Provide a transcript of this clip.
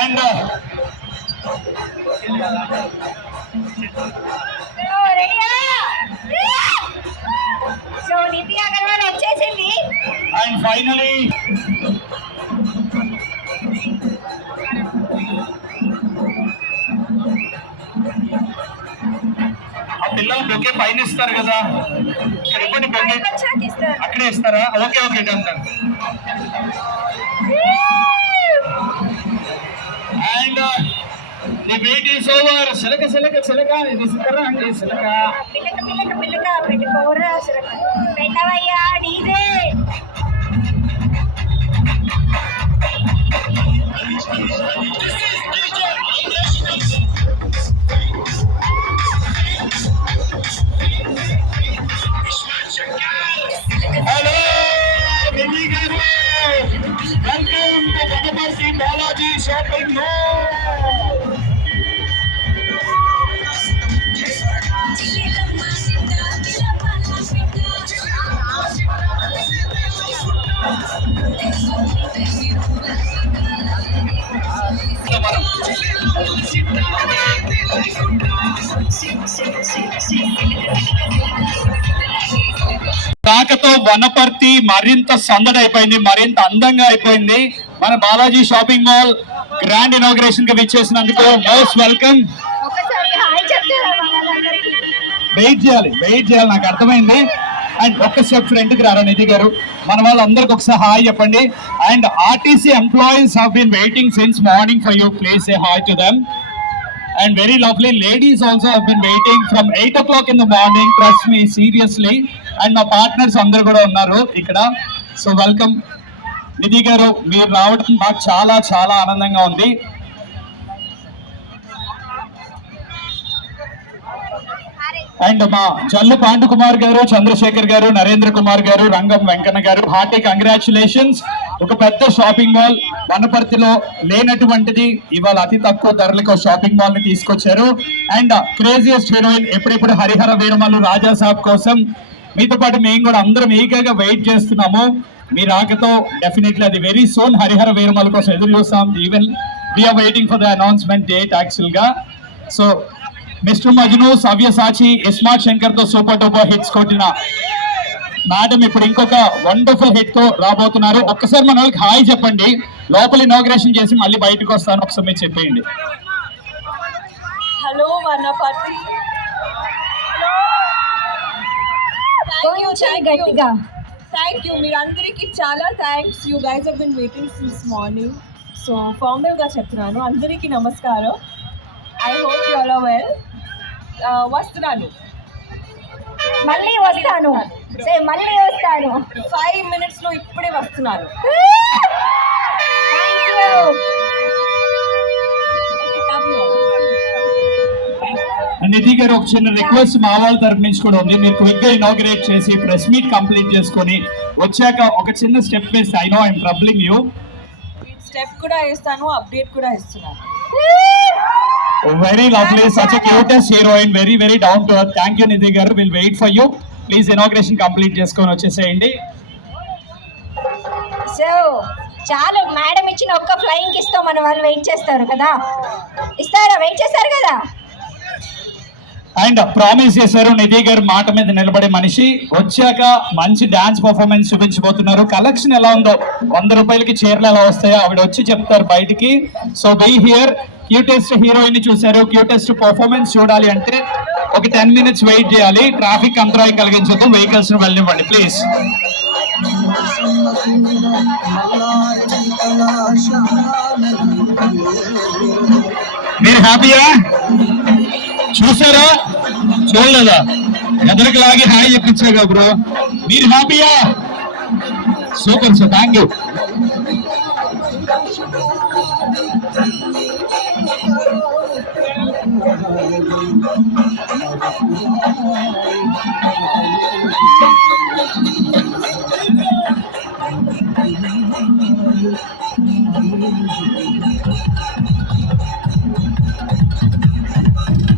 And and finally ఆ పిల్లలు బొకే పైన ఇస్తారు కదా, ఇవ్వండి బొకే అక్కడే ఇస్తారా? Okay okay done done. And the wait is over. సిలక సిలక సిలక ఇది సిలక అండి సిలక. పిల్లక పిల్లక పిల్లక పెట్టుకోరా సిలక పెట్టవయ్యా డీజే. హలో నిధి గారు, welcome to Wanaparthy Balaji shopping mall. రాకతో వనపర్తి మరింత సందడి అయిపోయింది, మరింత అందంగా అయిపోయింది. మన Balaji shopping mall grand inauguration కి విచ్చేసినందుకు మోస్ట్ వెల్కమ్. వెయిట్ చేయాలి నాకు అర్థమైంది. అండ్ ఒక్క స్టెప్ ఫ్రంట్ కి రారా నిధి గారు, మన వాళ్ళందరికి ఒకసారి హాయ్ చెప్పండి. And RTC employees have been waiting since morning for you, please say hi to them. And very lovely ladies also have been waiting from 8 o'clock in the morning, trust me seriously. And my partners అందరూ కూడా ఉన్నారు ఇక్కడ. So welcome నిధి గారు, మీరు రావడం మాకు చాలా చాలా ఆనందంగా ఉంది. అండ్ మా జల్లు పాండు కుమార్ గారు, చంద్రశేఖర్ గారు, నరేంద్ర కుమార్ గారు, రంగం వెంకన్న గారు, హార్టీ కంగ్రాచులేషన్స్. ఒక పెద్ద షాపింగ్ మాల్ వనపర్తిలో లేనటువంటిది ఇవాళ అతి తక్కువ ధరలకు షాపింగ్ మాల్ ని తీసుకొచ్చారు. అండ్ క్రేజియస్ట్ హీరోయిన్ ఎప్పుడెప్పుడు హరిహర వీరమల్లు రాజా సాబ్ కోసం మీతో పాటు మేము కూడా అందరం ఈగగా వెయిట్ చేస్తున్నాము. మీ రాకతో డెఫినెట్లీ అది వెరీ సోన్ హరిహర వీరమల్లు కోసం ఎదురు చూస్తాం. Even we're waiting for the announcement date actual గా. So mister Majnu, Savyasachi, ismart Shankar తో సూపర్ డూపర్ హిట్స్ కొట్టిన మేడం ఇప్పుడు ఇంకొక వండర్ఫుల్ హిట్ తో రాబోతున్నారు. ఒక్కసారి మన వాళ్ళకి హాయ్ చెప్పండి. లోపల ఇనాగ్రేషన్ చేసి మళ్ళీ బయటకు వస్తాను, ఒకసారి మీరు చెప్పేయండి. హలో వనపర్తి. థ్యాంక్ యూ మీరందరికీ చాలా thanks. You guys have been waiting since morning. So ఫార్మల్గా చెప్తున్నాను, అందరికీ నమస్కారం. I hope you all are well. వస్తున్నాను, మళ్ళీ వస్తాను, 5 minutes లో ఇప్పుడే వస్తున్నాను. నిధి గారు, ఒక చిన్న రిక్వెస్ట్ మా వాళ్ళ తరపు నుంచి కూడా ఉంది. మీరు క్విక్ గా ఇనాగ్రేట్ చేసి ప్రెస్ మీట్ కంప్లీట్ చేసుకొని వచ్చాక ఒక చిన్న స్టెప్ వేస్తే, I know I'm troubling you. Step కూడా వేస్తాను, అప్డేట్ కూడా ఇస్తున్నాను. Very lovely, such a cutest heroine, very very down to earth. Thank you Nidhi garu, we'll wait for you. Please inauguration complete చేసుకొని వచ్చేసేయండి. సో చాలు, మేడం ఇచ్చిన ఒక్క ఫ్లయింగ్ ఇస్తాం, మన వాళ్ళు వెయిట్ చేస్తారు కదా, ఇస్తారా? వెయిట్ చేస్తారు కదా. అండ్ ప్రామిస్ చేశారు నిధి గారు, మాట మీద నిలబడే మనిషి. వచ్చాక మంచి డాన్స్ పర్ఫార్మెన్స్ చూపించబోతున్నారు. కలెక్షన్ ఎలా ఉందో, 100 రూపాయలకి చీరలు ఎలా వస్తాయో ఆవిడ వచ్చి చెప్తారు బయటికి. So be here. Cutest heroine చూశారు, క్యూటెస్ట్ పర్ఫార్మెన్స్ చూడాలి అంటే ఒక 10 minutes వెయిట్ చేయాలి. ట్రాఫిక్ అంతరాయం కలిగించొద్దు, వెహికల్స్ ను వెళ్ళనివ్వండి ప్లీజ్. మీరు హ్యాపీయా? చూసారా చూడలేదా? ఎదరికి లాగి హాయ్ చెప్పించాగా బ్రో. మీరు హ్యాపీయా? Super sir, thank you.